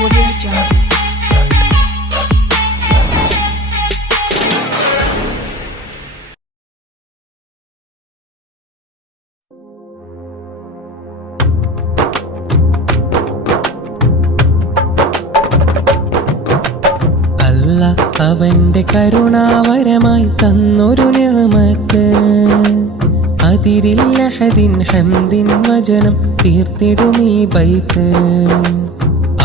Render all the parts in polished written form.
Audio Jungle. അവന്റെ കരുണാവരമായി തന്നൊരു നിഅമത്ത് അതിരില്ലഹദിൻ ഹംദിൻ വചനം തീർത്തിടുമീ ബൈത്ത്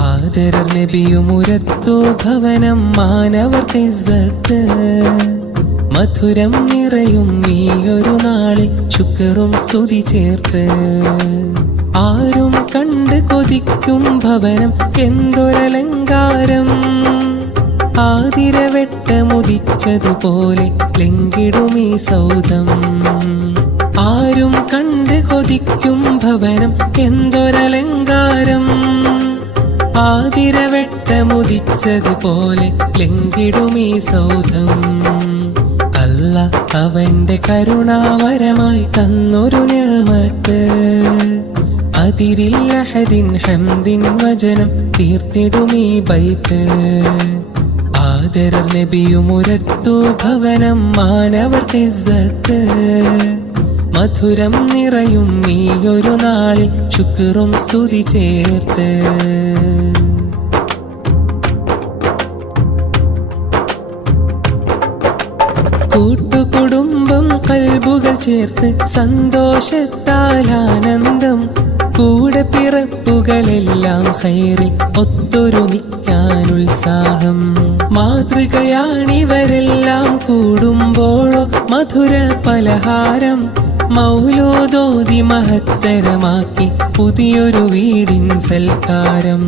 ആദരർ നബിയുമുരത്തു ഭവനം മാനവർക്ക് ഇസ്സത്ത് മധുരം നിറയും ഈയൊരു നാളിൽ ശുക്റും സ്തുതി ചേർത്ത് ആരും കണ്ട് കൊതിക്കും ഭവനം എന്തൊരലങ്കാരം ആതിരവെട്ടമുദിച്ചതുപോലെ ലംഘിടുമീ സൗധം ആരും കണ്ട് കൊതിക്കും ഭവനം എന്തൊരലങ്കാരം ആതിരവെട്ടമുദിച്ചതുപോലെ ലംഘിടുമീ സൗധം അല്ലാഹ് അവന്റെ കരുണാവരമായി തന്നൊരു നിഅമത്ത് അതിരില്ലഹദിൻ ഹംദിൻ വചനം തീർത്തിടുമീ ബൈത്ത് ആദരർ നബിയുമുരത്തു ഭവനം മാനവർക്ക് ഇസ്സത്ത് മധുരം നിറയും ഈയൊരു നാളിൽ ശുക്റും സ്തുതി ചേർത്ത് കൂട്ടുകുടുംബം കൽബുകൾ ചേർത്ത് സന്തോഷത്താൽ ആനന്ദം കൂടെ പിറപ്പുകളെല്ലാം ഖൈറിൽ ഒത്തൊരുമിക്കാനുത്സാഹം മാതൃകയാണിവരെല്ലാം കൂടുമ്പോഴോ മധുര പലഹാരം മൗലൂദോതി മഹത്തരമാക്കി പുതിയൊരു വീടിൻ സൽക്കാരം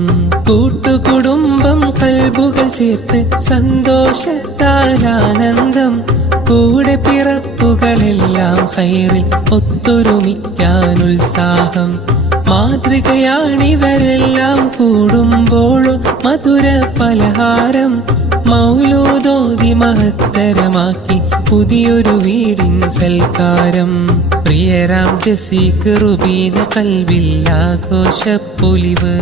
കൂട്ടുകുടുംബം കൽബുകൾ ചേർത്ത് സന്തോഷത്താൽ ആനന്ദം കൂടെ പിറപ്പുകളെല്ലാം ഖൈറിൽ ഒത്തൊരുമിക്കാനുത്സാഹം മാതൃകയാണിവരെല്ലാം കൂടുമ്പോഴോ മധുര പലഹാരം മൗലൂദോതി മഹത്തരമാക്കി പുതിയൊരു വീടിൻ സൽക്കാരം പ്രിയരാം ജസീക്ക് റുബീന കൽവിൽ ആഘോഷപ്പൊലിവ്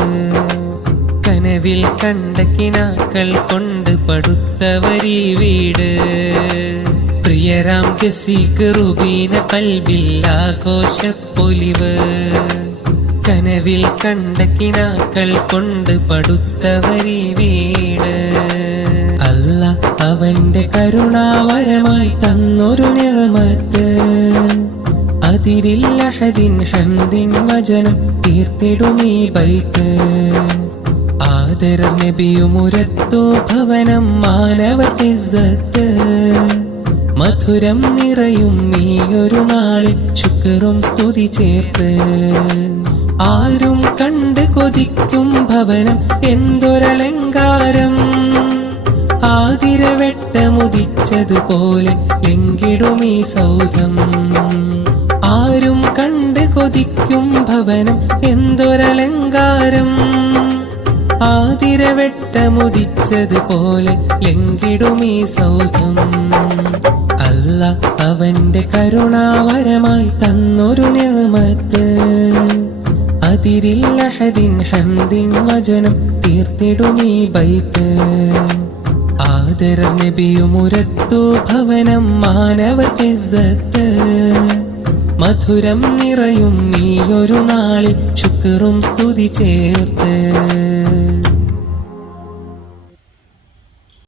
കനവിൽ കണ്ട കിനാക്കൾ കൊണ്ട് പടുത്തവരീ വീട് പ്രിയരാം ജസീക്ക് റുബീന കൽവിൽ ആഘോഷപ്പൊലിവ് കനവിൽ കണ്ട കിനാക്കൾ കൊണ്ട് പടുത്തവരീ വീട് അല്ലാഹ് അവന്റെ കരുണാവരമായി തന്നൊരു നിഅമത്ത് അതിരില്ലഹദിൻ ഹംദിൻ വചനം തീർത്തിടുമീ ബൈത്ത് ആദരർ നബിയുമുരത്തു ഭവനം മാനവർക്ക് ഇസ്സത്ത് മധുരം നിറയും ഈയൊരു നാളിൽ ശുക്റും സ്തുതി ചേർത്ത് ആരും കണ്ട് കൊതിക്കും ഭവനം എന്തൊരലങ്കാരം ആതിരവെട്ടമുദിച്ചതുപോലെ ലംഘിടുമീ സൗധം ആരും കണ്ട് കൊതിക്കും ഭവനം എന്തൊരലങ്കാരം ആതിരവെട്ടമുദിച്ചതുപോലെ ലംഘിടുമീ സൗധം അല്ലാഹ് അവന്റെ കരുണാവരമായി തന്നൊരു നിഅമത്ത് അതിരില്ലഹദിൻ ഹംദിൻ വചനം തീർത്തിടുമീ ബൈത്ത് ആദരർ നബിയുമുരത്തു ഭവനം മാനവർക്ക് ഇസ്സത്ത് മധുരം നിറയും ഈയൊരു നാളിൽ ശുക്റും സ്തുതി ചേർത്ത്